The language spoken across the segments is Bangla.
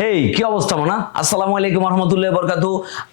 হেই কি অবস্থা মানা? আসসালামু আলাইকুম রহমতুল্লাহ বরকাতু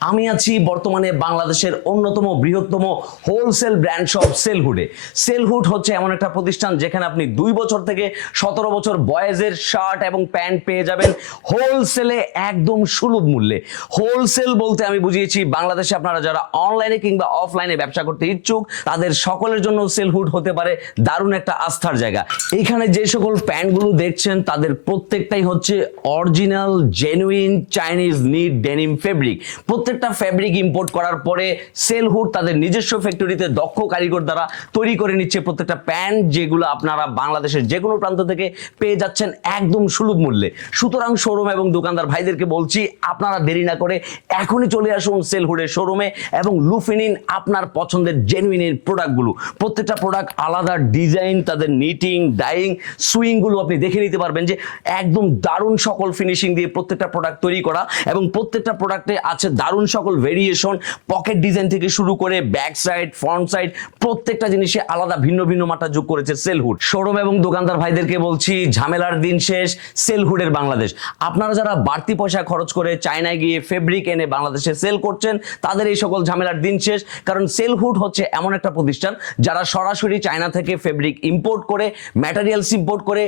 আমি আছি বর্তমানে বাংলাদেশের অন্যতম বৃহত্তম হোলসেল ব্র্যান্ড শপ সেলহুডে সেলহুড হচ্ছে এমন একটা প্রতিষ্ঠান যেখানে আপনি দুই বছর থেকে সতেরো বছর বয়েজের শার্ট এবং প্যান্ট পেয়ে যাবেন হোলসেলে একদম সুলভ মূল্যে। হোলসেল বলতে আমি বুঝিয়েছি, বাংলাদেশে আপনারা যারা অনলাইনে কিংবা অফলাইনে ব্যবসা করতে ইচ্ছুক, তাদের সকলের জন্য সেলহুড হতে পারে দারুণ একটা আস্থার জায়গা। এখানে যে সকল প্যান্টগুলো দেখছেন, তাদের প্রত্যেকটাই হচ্ছে original genuine Chinese knit denim fabric প্রত্যেকটা ফেব্রিক ইম্পোর্ট করার পরে সেলহুড তাদের নিজস্ব ফ্যাক্টরিতে দক্ষ কারিগর দ্বারা তৈরি করে নিচ্ছে প্রত্যেকটা প্যান্ট যেগুলো আপনারা বাংলাদেশের যে কোনো প্রান্ত থেকে পেয়ে যাচ্ছেন একদম সুলভ মূল্যে। সুতরাং শোরুম এবং দোকানদার ভাইদেরকে বলছি, আপনারা দেরি না করে এখনই চলে আসুন সেলহুডের শোরুমে এবং লুফে নিন আপনার পছন্দের জেনুইনের প্রোডাক্টগুলো প্রত্যেকটা প্রোডাক্ট আলাদা ডিজাইন তাদের নিটিং ডাইং সুইংগুলো আপনি দেখে নিতে পারবেন যে একদম দারুণ সকল ফিনিশিং দিয়ে প্রত্যেকটা প্রোডাক্ট তৈরি করা এবং প্রত্যেকটা প্রোডাক্টে আছে দারুণ সকল ভেরিয়েশন পকেট ডিজাইন থেকে শুরু করে ব্যাক সাইড ফ্রন্ট সাইড প্রত্যেকটা জিনিসে আলাদা ভিন্ন ভিন্ন মাত্রা যোগ করেছে সেলহুড শোরুম এবং দোকানদার ভাইদেরকে বলছি, ঝামেলার দিন শেষ সেলহুডের বাংলাদেশ। আপনারা যারা বাড়তি পয়সা খরচ করে চায়নায় গিয়ে ফেব্রিক এনে বাংলাদেশে সেল করছেন, তাদের এই সকল ঝামেলার দিন শেষ, কারণ সেলহুড হচ্ছে এমন একটা প্রতিষ্ঠান যারা সরাসরি চায়না থেকে ফেব্রিক ইম্পোর্ট করে ম্যাটেরিয়ালস ইম্পোর্ট করে,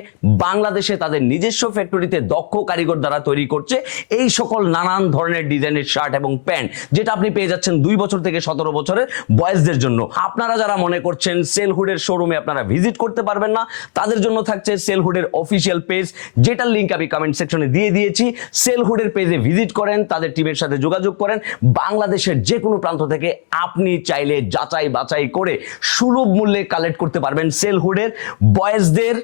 বাংলাদেশে তাদের নিজস্ব ফ্যাক্টরিতে দক্ষ কারিগর দ্বারা তৈরি করছে। এই সকল নানান ধরনের ডিজাইনের শার্ট এবং প্যান্ট যেটা আপনি পেয়ে যাচ্ছেন দুই বছর থেকে সতেরো বছরের বয়সদের জন্য। আপনারা যারা মনে করছেন সেলহুডের শোরুমে আপনারা ভিজিট করতে পারবেন না, তাদের জন্য থাকছে সেলহুডের অফিসিয়াল পেজ, যেটার লিঙ্ক আমি কমেন্ট সেকশনে দিয়ে দিয়েছি। সেলহুডের পেজে ভিজিট করেন, তাদের টিমের সাথে যোগাযোগ করেন। বাংলাদেশের যে কোনো প্রান্ত থেকে আপনি চাইলে যাচাই বাছাই করে সুলভ মূল্যে কালেক্ট করতে পারবেন সেলহুডের বয়েজদের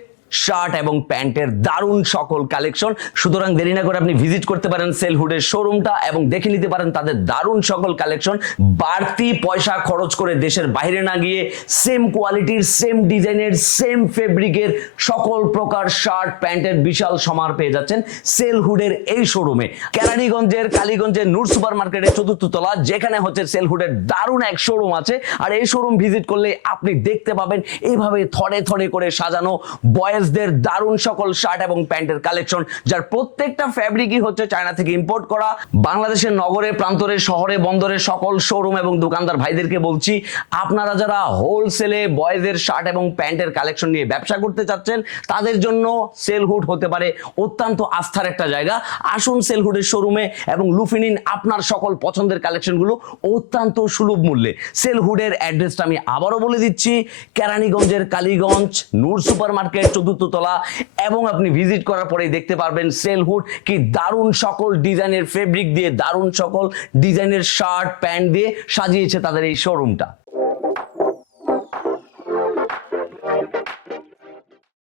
শার্ট এবং প্যান্টের দারুণ সকল কালেকশন। সুতরাং দেরি না করে আপনি ভিজিট করতে পারেন সেলহুডের শোরুমটা এবং দেখে নিতে পারেন তাদের দারুণ সকল কালেকশন। বাড়তি পয়সা খরচ করে দেশের বাইরে না গিয়ে সেম কোয়ালিটির সেম ডিজাইনের সেম ফেব্রিকের সকল প্রকার শার্ট, প্যান্টের বিশাল সমার পেয়ে যাচ্ছেন সেলহুডের এই শোরুমে। কেরানীগঞ্জের কালীগঞ্জের নূর সুপার মার্কেটের চতুর্থ তলা, যেখানে হচ্ছে সেলহুডের দারুণ এক শোরুম আছে। আর এই শোরুম ভিজিট করলে আপনি দেখতে পাবেন এইভাবে থরে থরে করে সাজানো বয়েজদের দারুণ সকল শার্ট এবং প্যান্টের কালেকশন, যার প্রত্যেকটা ফ্যাব্রিকই হচ্ছে চায়না থেকে ইম্পোর্ট করা। বাংলাদেশের নগরে, প্রান্তরে, শহরে, বন্দরে সকল শোরুম এবং দোকানদার ভাইদেরকে বলছি, আপনারা যারা হোলসেলে বয়েজের শার্ট এবং প্যান্টের কালেকশন নিয়ে ব্যবসা করতে চাচ্ছেন, তাদের জন্য সেলহুড হতে পারে। অত্যন্ত আস্থার একটা জায়গা। আসুন সেলহুডের শোরুমে এবং লুফে নিন আপনার সকল পছন্দের কালেকশনগুলো অত্যন্ত সুলভ মূল্যে। সেলহুডের অ্যাড্রেসটা আমি আবারও বলে দিচ্ছি, কেরানীগঞ্জের কালীগঞ্জ, নূর সুপার মার্কেট চতুর্থ তলা এবং আপনি ভিজিট করার পরেই দেখতে পারবেন সেলহুড কি দারুণ সকল ডিজাইনের ফেব্রিক দিয়ে, দারুণ সকল ডিজাইনের শার্ট প্যান্ট দিয়ে সাজিয়েছে তাদের এই শোরুমটা